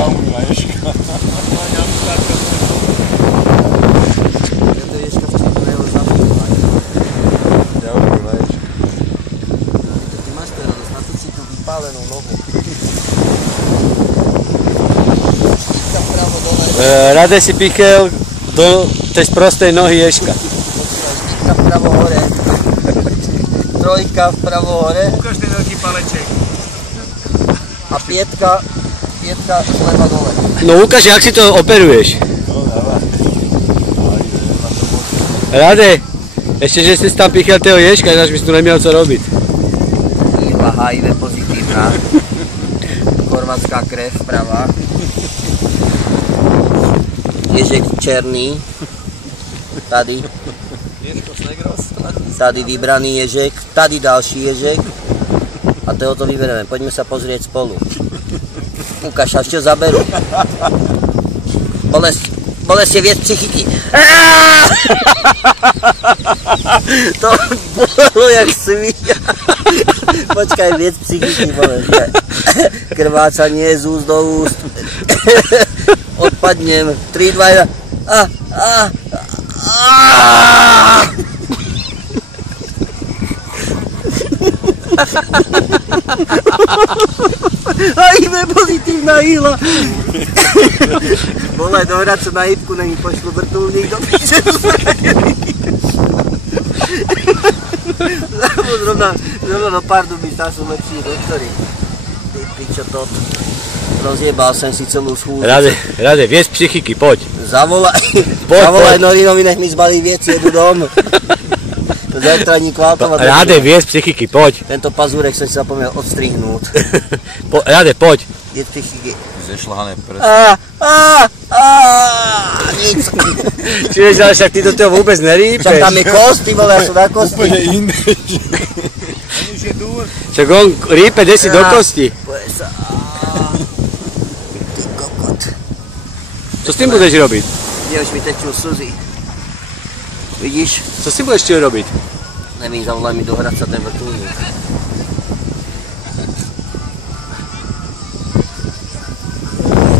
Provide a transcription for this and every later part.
Ja umrla ješka. To je ješka, co sa to nejelo zabíjať. Ja umrla ješka. Ty máš to radosť, na to si tú vypálenú nohu. Štítka vpravo dole. Radej si pichel do tej sprostej nohy ješka. Štítka vpravo hore. Trojka vpravo hore. Ukáž ten veľký paleček. A pietka zleva dole. No ukáž, jak si to operuješ. No dávaj. Radej, ešte že si tam pichel toho ješka, ináč by si tu nemiel co robiť. Ihla HIV pozitívna. Chorvátska krev vprava. Ježek černý. Tady. Tady vybraný ježek. Tady ďalší ježek. A tohoto vyberieme. Poďme sa pozrieť spolu. Ukáž, a ešte zaberú. Bolesť je viec psychiky. To bolo jak svinia. Počkaj, viec psychiky bolesť. Krvácanie z úst do úst. Odpadnem. 3, 2, 1. HIV pozitívna ihla. Bolaj, dohrať sa na hybku, nech mi pošlu vrtuľník do piče. Zrovna do pár dubí tam sú lepší doktori. Ty pičo tot. Rozjebal som si celú schúzu. Radej, viec psychiky, poď. Zavolaj Norinovi, nech mi zbalí viec, jedu dom. Zajtraní kvaltovať. Radej, viec psychiky, poď. Tento pazúrek som si zapomínal odstrihnúť. Radej, poď. Viec psychiky. Zešľahané prst. Nic. Čiže, ale však ty do toho vôbec nerípeš. Však tam je kost, ty vole, ja som na kosti. Úplne iné. On už je dúr. Však on rípe desi do kosti. Poje sa. Ty kokot. Co s tým budeš robiť? Kde už mi tečú slzy. Vidíš? Co s tým budeš čiť robiť? Nevím, zavolaj mi dohrať sa ten vrtuľník.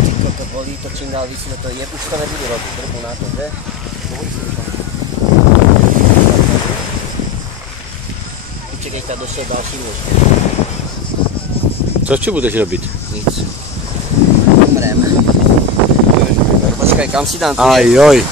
Ty kokot, bolí to čím dál víc, to je, už to nebudu robiť, drbu na to, že? Čekaj, sa došiel ďalší muž. Co čo budeš robiť? Nic. Umrem. Počkaj, kam si dám tu? Ajoj.